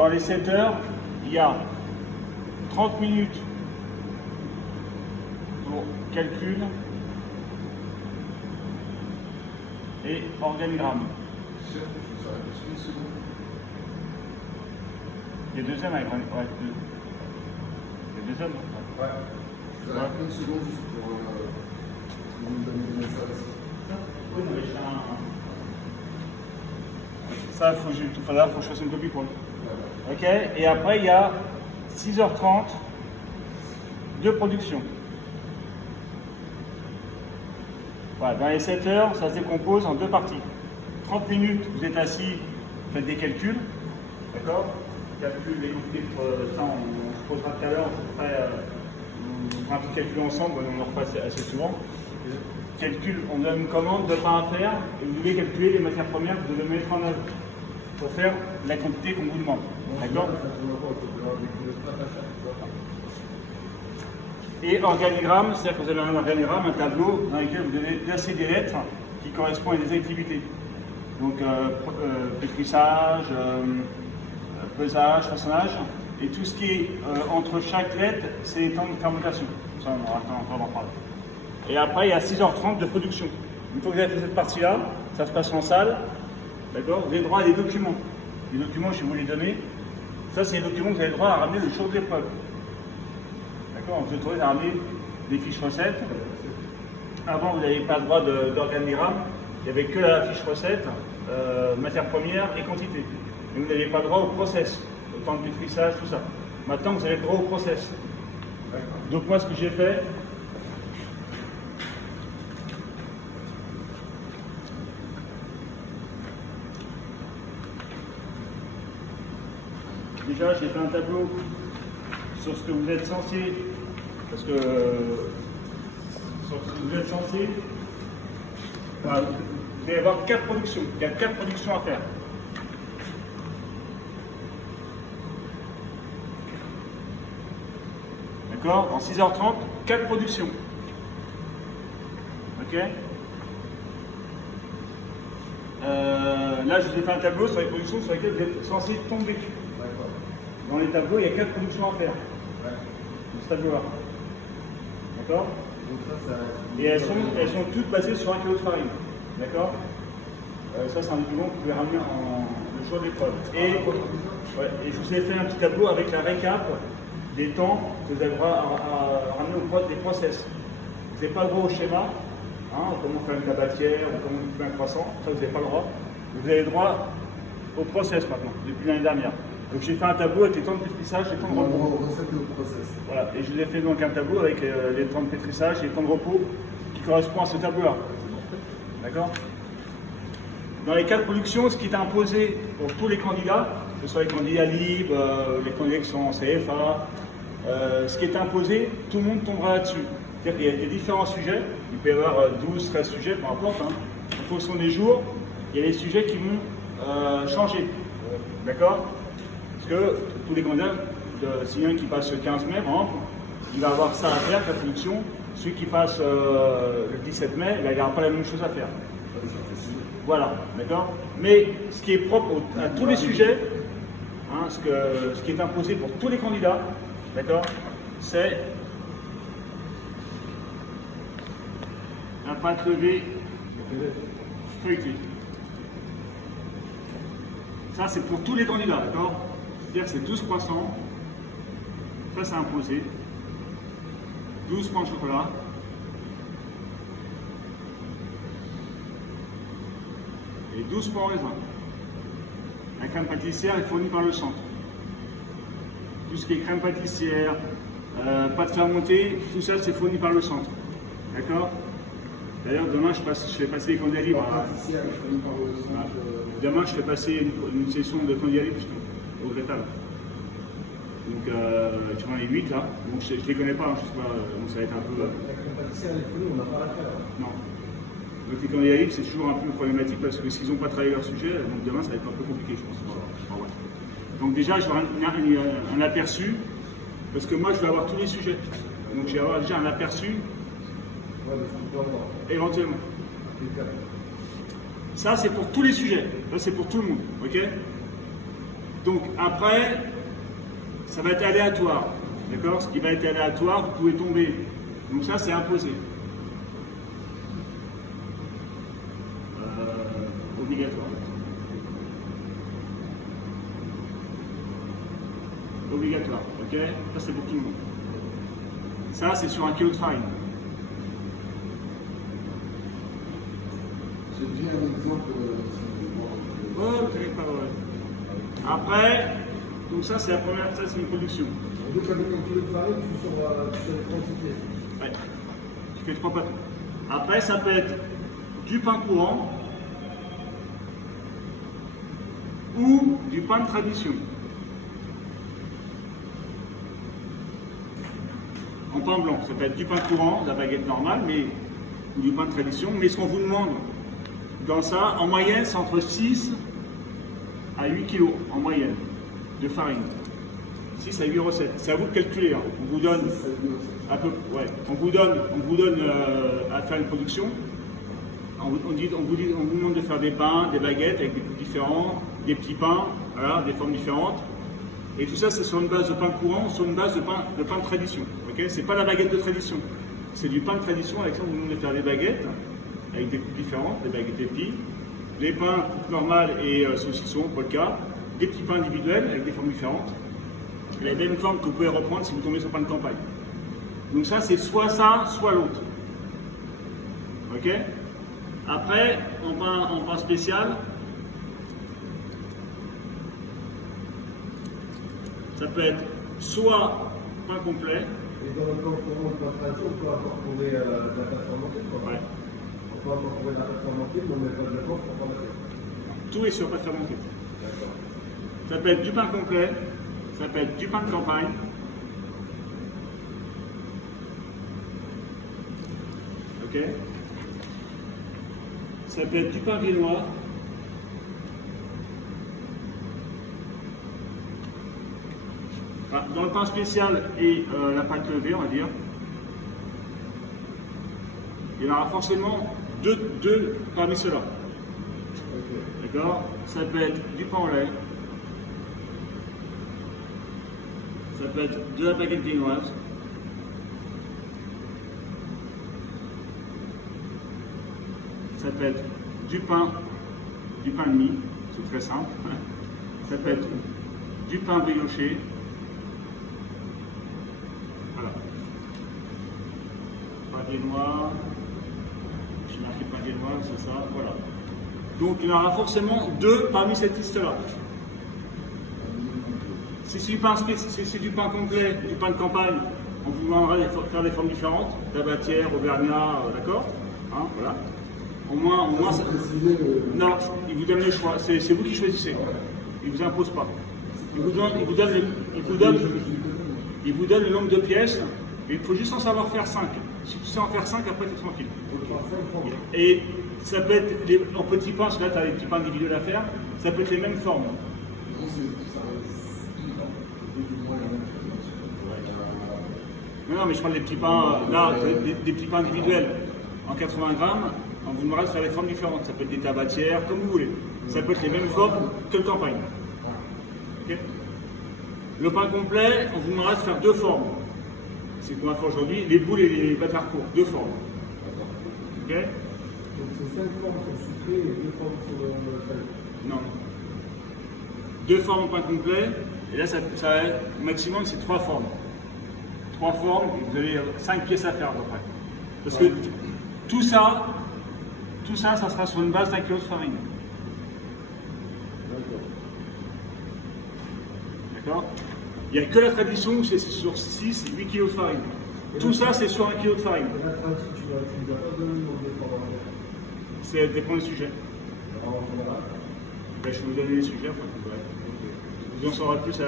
dans les 7 heures, il y a 30 minutes pour calcul et organigramme. Il y a 2 hommes avec il y a 2 hommes. Ouais. Je vous arrête une seconde juste pour vous donner des messages. Oui, mais ça, il faut que je fasse une copie pour lui. Ok. Et après, il y a 6h30 de production. Voilà, dans les 7 heures, ça se décompose en 2 parties. 30 minutes, vous êtes assis, vous faites des calculs. D'accord? Calcul, les quantités, ça on se posera tout à l'heure, on fera un petit calcul ensemble, on en refait assez souvent. Calcul, on donne une commande de pain à faire et vous devez calculer les matières premières que vous devez mettre en œuvre pour faire la quantité qu'on vous demande. D'accord? Et organigramme, c'est-à-dire que vous avez un organigramme, un tableau dans lequel vous devez placer des lettres qui correspondent à des activités. Donc pétrissage, pesage, façonnage, et tout ce qui est entre chaque lettre, c'est les temps de fermentation. Ça, on aura le temps encore d'en parler. Et après, il y a 6h30 de production. Une fois que vous avez fait cette partie-là, ça se passe en salle. D'accord? Vous avez droit à des documents. Les documents, je vais vous les donner. Ça, c'est les documents que vous avez le droit à ramener le jour de l'épreuve. D'accord? Vous autorisez à ramener des fiches recettes. Avant, vous n'avez pas le droit d'organigramme. Il n'y avait que la fiche recette, matière première et quantité. Et vous n'avez pas le droit au process, au temps de pétrissage, tout ça. Maintenant, vous avez le droit au process. Donc moi, ce que j'ai fait, déjà, j'ai fait un tableau sur ce que vous êtes censé, parce que sur ce que vous êtes censé, voilà, vous allez avoir 4 productions. Il y a 4 productions à faire. D'accord? En 6h30, 4 productions. Ok? Là, je vous ai fait un tableau sur les productions sur lesquelles vous êtes censé tomber. Dans les tableaux, il y a 4 productions à faire. Dans ce tableau-là. D'accord? Et elles sont toutes basées sur 1 kg de farine. D'accord? Ça, c'est un document que vous pouvez ramener le jour d'épreuve. Et je vous ai fait un petit tableau avec la récap des temps que vous avez le droit à ramener au prod des process. Vous n'avez pas le droit au schéma, hein, comment faire une tabatière ou comment couper un croissant, ça vous n'avez pas le droit. Vous avez le droit au process maintenant, depuis l'année dernière. Donc j'ai fait un tableau avec les temps de pétrissage et les temps de repos. Voilà, et je vous ai fait donc un tableau avec les temps de pétrissage et les temps de repos qui correspondent à ce tableau-là. D'accord? Dans les 4 productions, ce qui est imposé pour tous les candidats, que ce soit les candidats libres, les candidats qui sont en CFA, ce qui est imposé, tout le monde tombera là-dessus. C'est-à-dire qu'il y a des différents sujets, il peut y avoir 12, 13 sujets, peu importe, hein. En fonction des jours, il y a des sujets qui vont changer. D'accord? Parce que tous les candidats, s'il y en a qui passe le 15 mai, par exemple, il va avoir ça à faire, la production. Celui qui passe le 17 mai, il n'aura pas la même chose à faire. Voilà, d'accord? Mais ce qui est propre à tous les sujets, hein, ce qui est imposé pour tous les candidats, d'accord, c'est la pâte levée feuilletée. Ça, c'est pour tous les candidats, d'accord? C'est-à-dire que c'est 12 croissants, ça c'est imposé, 12 pains de chocolat, et 12 pains au raisin. La crème pâtissière est fournie par le centre. Tout ce qui est crème pâtissière, pâte fermentée, tout ça c'est fourni par le centre. D'accord? D'ailleurs, demain je fais passer les candidats libres. Demain je fais passer une session de candidats libres au Grétal. Donc tu vois les 8 là, donc je ne les connais pas, hein, je sais pas, donc ça va être un peu. La crème pâtissière, elle est fournie, on n'a pas à la faire. Non. Donc les candidats libres, c'est toujours un peu problématique parce que s'ils n'ont pas travaillé leur sujet, donc demain ça va être un peu compliqué, je pense. Voilà. Donc déjà, je vais avoir un aperçu, parce que moi je vais avoir tous les sujets. Donc je vais avoir déjà un aperçu, éventuellement. Ça c'est pour tous les sujets, là c'est pour tout le monde, ok? Donc après, ça va être aléatoire. D'accord? Ce qui va être aléatoire, vous pouvez tomber. Donc ça, c'est imposé. Obligatoire. Obligatoire, ok? Ça, c'est pour tout le monde. Ça, c'est sur un kilo de farine. J'ai dit un exemple. Oh, pas vrai. Après, donc ça, c'est la première, ça, c'est une production. Donc avec un kilo de farine, tu sors les 36 pièces. Ouais. Tu fais 3 pâtés. Après, ça peut être du pain courant ou du pain de tradition. En pain blanc, ça peut être du pain courant, de la baguette normale, ou du pain de tradition. Mais ce qu'on vous demande dans ça, en moyenne, c'est entre 6 à 8 kg en moyenne de farine. 6 à 8 recettes. C'est à vous de calculer. Hein. On vous donne on vous donne à faire une production. On vous demande de faire des pains, des baguettes avec des coupes différents, des petits pains, voilà, des formes différentes. Et tout ça, c'est sur une base de pain courant, sur une base de pain de tradition. Okay, c'est pas la baguette de tradition. C'est du pain de tradition avec ça, on vous demande de faire des baguettes avec des coupes différentes, des baguettes épis, les pains coupes normales et saucissons, polka, des petits pains individuels avec des formes différentes. Les mêmes formes que vous pouvez reprendre si vous tombez sur pain de campagne. Donc ça, c'est soit ça, soit l'autre. Ok? Après, en pain spécial, ça peut être soit pain complet. Et dans le pain courant, le pain tradition, on peut incorporer de la pâte fermentée. Ouais. On peut incorporer de la pâte fermentée, mais on ne met pas de la porte pour fermenter. Tout est sur pâte fermentée. D'accord. Ça peut être du pain complet, ça peut être du pain de campagne. Ok? Ça peut être du pain viennois. Dans le pain spécial et la pâte levée, on va dire, il y en aura forcément deux parmi ceux-là. Okay. D'accord? Ça peut être du pain au lait. Ça peut être de la baguette viennoise. Ça peut être du pain de mie, c'est très simple. Ça peut être du pain brioché. Voilà. Pain viennois. J'ai marqué pain viennois, c'est ça, voilà. Donc il y en aura forcément deux parmi cette liste-là. Si c'est du pain complet, du pain de campagne, on vous demandera de faire des formes différentes, tabatière, auvergnat, d'accord, hein, voilà. Au moins ça... Non, il vous donne le choix, c'est vous qui choisissez. Il ne vous impose pas. Il vous donne le nombre de pièces, mais il faut juste en savoir faire 5. Si tu sais en faire 5, après tu es tranquille. Et ça peut être, en petits pains, parce que là tu as les petits pains individuels à faire, ça peut être les mêmes formes. Non, mais je parle des petits pains, là, des petits pains individuels. En 80 grammes, on vous demandera de faire des formes différentes. Ça peut être des tabatières, comme vous voulez. Ça peut être les mêmes formes que le campagne. Okay. Le pain complet, on vous demandera de faire 2 formes. C'est ce qu'on va faire aujourd'hui, les boules et les bâtards courts. 2 formes. Ok. Donc ces 5 formes sont sucrées et 2 formes sont salées. Non. 2 formes au pain complet, et là, maximum, c'est 3 formes. 3 formes, et vous avez 5 pièces à faire à peu près. Parce que tout ça, ça sera sur une base d'un kilo de farine. D'accord? Il n'y a que la tradition où c'est sur 6 et 8 kg de farine. Tout ça, c'est sur 1 kg de farine. Et la tradition, tu ne vas pas donner le nombre de formes à faire. C'est dépend du sujet. Alors, en général. Ben, je vais vous donner les sujets. Enfin, ouais. Vous en saurez plus,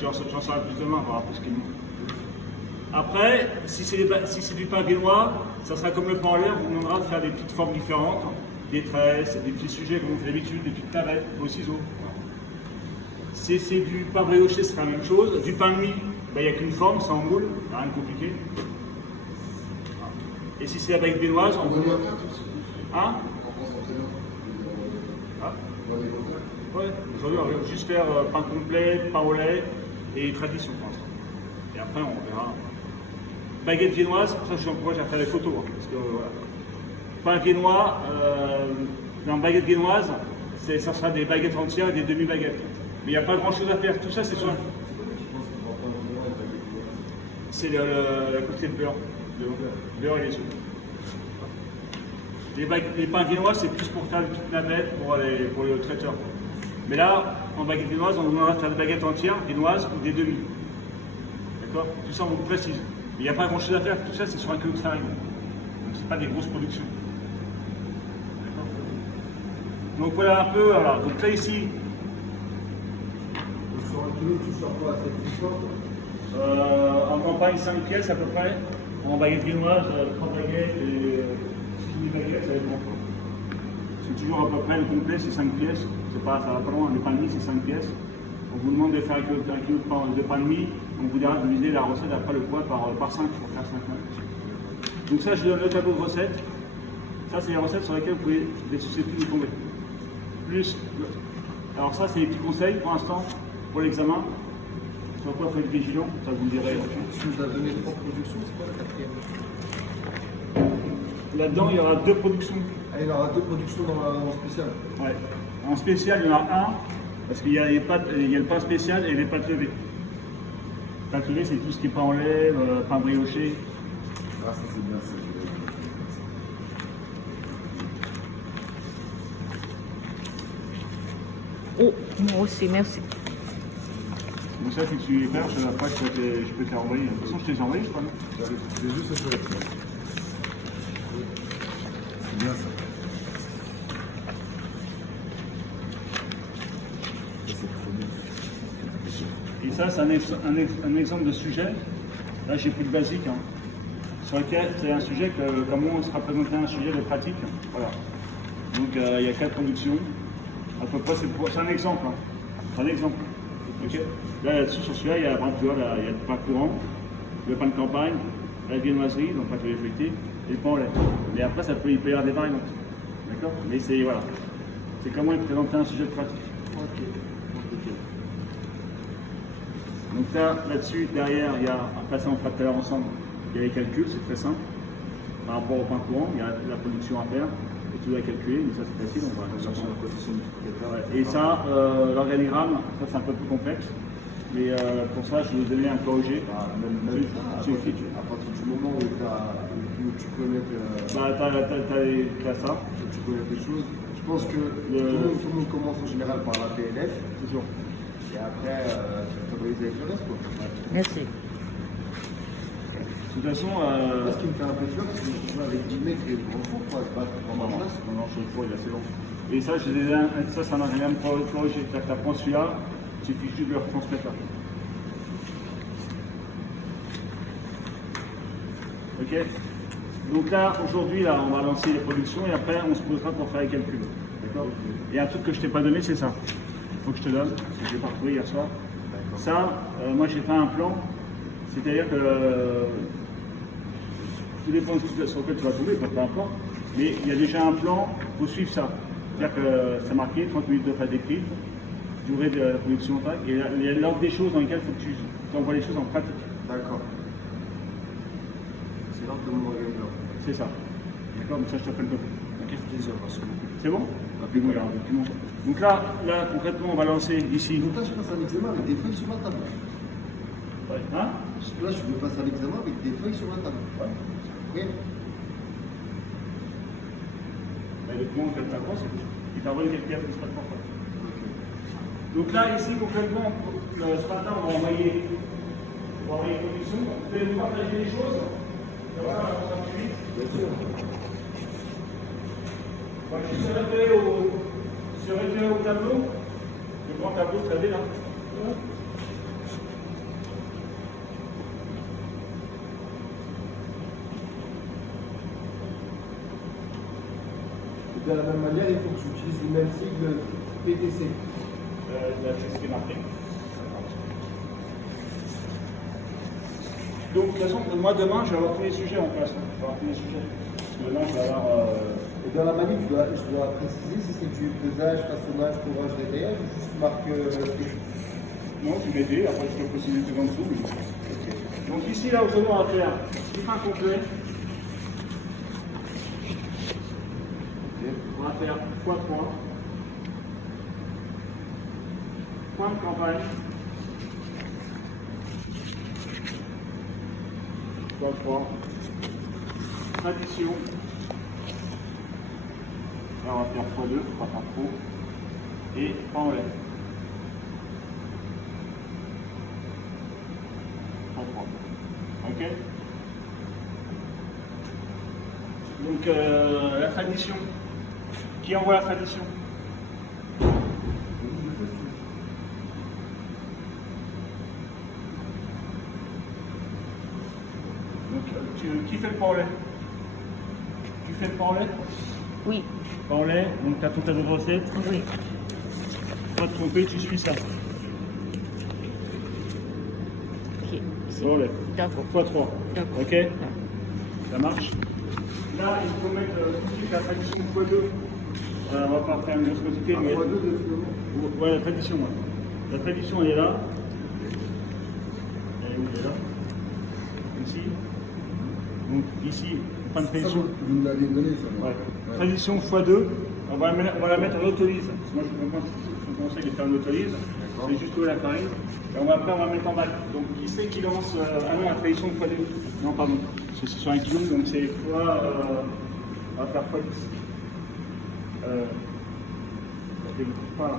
j'en saurai plus demain par rapport à ce qu'il nous. Après, si c'est du pain viennois, ça sera comme le pain en l'air, on vous demandera de faire des petites formes différentes, des tresses, des petits sujets comme on fait d'habitude, des petites tavettes au ciseau. Si c'est du pain brioché, ce sera la même chose. Du pain de mie, il n'y a qu'une forme, c'est en moule, rien de compliqué. Et si c'est la baguette viennoise, on vous demande. Hein? On pense très bien. Ah? On va les refaire. Ouais, aujourd'hui, on va juste faire pain complet, pain au lait et tradition pour l'instant. Et après, on verra. Baguette viennoise, ça, je t'encourage à faire les photos. Hein, parce que, voilà. Pain viennois, dans baguette viennoise, ça sera des baguettes entières et des demi-baguettes. Mais il n'y a pas grand-chose à faire. Tout ça, c'est sur. C'est la quantité de beurre. Le beurre et les œufs. Les pains viennois, c'est plus pour faire des petites navettes pour le traiteur. Mais là, en baguette viennoise, on demandera de faire des baguettes entières, viennoises ou des demi. D'accord? Tout ça, on vous précise. Il n'y a pas grand chose à faire, tout ça, c'est sur un kilo de farine. Donc, c'est pas des grosses productions. Donc, voilà un peu. Voilà. Donc, là, ici. Sur un kilo, tu sors quoi? 7 En campagne, 5 pièces à peu près. En baguette viennoise, 3 baguettes et 6 baguettes, ça dépend. C'est toujours à peu près le complet, c'est 5 pièces. Ça va pas loin, le pain de mie, c'est 5 pièces. On vous demande de faire un kilo de pain de mie, on vous dira de diviser la recette après le poids par 5 pour faire 5 baguettes. Donc ça, je donne le tableau de recettes. Ça, c'est les recettes sur lesquelles vous pouvez être susceptibles de tomber. Plus, alors ça, c'est les petits conseils pour l'instant, pour l'examen. Sur quoi il faut être vigilant, ça vous le direz. Tu nous as donné 3 productions, c'est quoi la 4e? Là-dedans, il y aura 2 productions. Ah, il y aura 2 productions en spécial. Ouais. En spécial, il y en a un, parce qu'il y a le pain spécial et les pâtes levées. Pâtes levées, c'est tout ce qui est pain en lait, pain brioché. Ah, ça c'est bien, ça. Oh, moi aussi, merci. Donc ça, si tu les perds, après, je peux te les envoyer. De toute façon, je te les ai envoyés, je crois. Non, C'est juste ça. C'est bien ça. Et ça, c'est un exemple de sujet. Là, j'ai plus de basique. Hein, sur lequel c'est un sujet comment on se représenter un sujet de pratique. Voilà. Donc, il y a 4 productions. À peu près, c'est un exemple. Hein. C'est un exemple. Okay. Là-dessus, sur celui-là, il y a, il y a le pain courant, le pain de campagne, la viennoiserie, donc pâte feuilletée, et le pain au lait. Mais après, il peut y avoir des variantes. D'accord? Mais c'est voilà. C'est comment présenter un sujet de pratique. Ok. Donc là-dessus, derrière, il y a, après ça on fera tout à l'heure ensemble, il y a les calculs, c'est très simple. Par rapport au pain courant, il y a la production à faire, et tout à calculer, mais ça c'est facile, on va chercher la coefficient multiplicateur. Et ça, l'organigramme, ça c'est un peu plus complexe. Mais pour ça, je vais vous donner un corrigé. À partir du moment où tu connais t'as ça. tu connais des choses, je pense que tout le monde commence en général par la PNF, Toujours. et après, tu favorises avec le reste. Quoi. Merci. De toute façon, Moi, ce qui me fait un peu peur, c'est que je joue avec 10 mecs et grand four pour se battre pendant la place. non, je le vois, il est assez long. Et ça, ça n'a rien corrigé. Tu apprends celui-là, il suffit juste de le retransmettre là. Ok. Donc là, aujourd'hui, là, on va lancer les productions et après, on se posera pour faire les calculs. D'accord. Et un truc que je t'ai pas donné, c'est ça. Il faut que je te donne, parce que je l'ai pas retrouvé hier soir. Ça, moi, j'ai fait un plan. C'est-à-dire que tout dépend sur lequel tu vas tomber, peu importe. Mais il y a déjà un plan pour suivre ça. C'est-à-dire que c'est marqué 30 minutes de phase décrite, durée de la production en tac, et il y a l'ordre des choses dans lesquelles il faut que tu envoies les choses en pratique. D'accord. C'est l'ordre de mon organigramme. C'est ça. D'accord. Donc ça, je te fais le peu. Ok. Plaisir, merci beaucoup. C'est bon? Donc là, concrètement, on va lancer ici. Donc là, je passe un examen avec des feuilles sur la table. Ouais. Hein? Là, je vais passer un examen avec des feuilles sur la table. Ouais. Oui. Le point, on fait ta croix, il t'envoie une pièce, c'est pas de pourquoi. Donc là, ici, concrètement, ce matin, on va envoyer les productions. Vous allez nous partager les choses. Voilà, on va plus vite. Bien sûr. On va juste se référer au tableau. Le grand tableau, très bien. De la même manière, il faut que j'utilise le même sigle PTC. C'est ce qui est marqué. Donc, de toute façon, moi demain, je vais avoir tous les sujets en place. Je vais avoir tous les sujets. Parce que demain, je vais avoir Et dans la manip, je dois préciser si c'est du pesage, façonnage, courage, détaillage ou juste marque. Non, tu mets D, après je peux préciser tout en dessous. Mais... Donc ici, là, aujourd'hui, on va faire du fin complet. On va faire x3. Point de campagne. x3. Addition. Là, on va faire x2, pas trop. Et enlève. Ok. Donc la tradition. Qui envoie la tradition? Donc qui fait le parler? Tu fais le parler? Oui, Parler, donc tu as ton tableau de recette. oui. Pas te tromper, tu suis ça. Ok. Parler. D'accord. x3. D'accord. Ok. Ça marche. Là, il faut mettre tout de suite la tradition x2. On va pas faire une grosse quantité, mais. Ouais, la tradition. Ouais. La tradition, elle est là. Elle est où? Elle est là. Ici. Donc, ici, on prend une tradition. Vous nous l'aviez donné, ça. Ouais. Tradition x2. On va la mettre en autolyse. Parce que moi, je conseille de faire une autolyse. C'est juste la farine. Et après, on va mettre en bac. Donc, qui c'est qui lance ah non, la tradition x2? Non, pardon. Parce que c'est sur un kilo, donc c'est fois. On va faire x10. Voilà.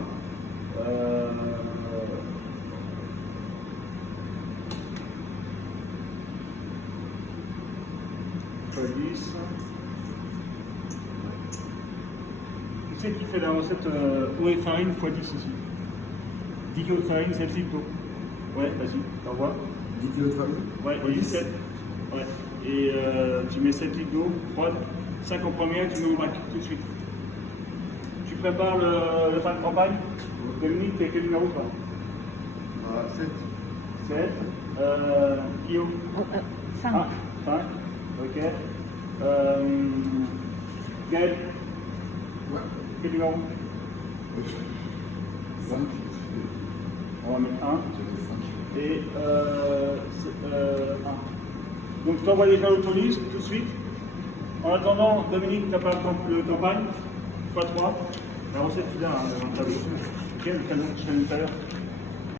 x10. Qui c'est qui fait la recette eau et farine x10 ici? 10 kg de farine, 7 litres d'eau. Ouais, vas-y, t'envoies. 10 kg de farine. Ouais, et 17. Ouais. Et tu mets 7 litres d'eau froide, 5 en première, tu mets au bac tout de suite. Tu prépares le pain de campagne. Dominique, t'es quel numéro toi? 7. 7. Guillaume? 5. 5. Ok. Gaël? Ouais. Quel numéro? 5. On va mettre 1. J'avais 5. Et 1. Donc je t'envoie déjà l'autolyse tout de suite. En attendant, Dominique, tu n'as pas le campagne, x3. La recette, tu l'as dans le tableau. Ok, le cadeau que je t'ai dit tout à l'heure.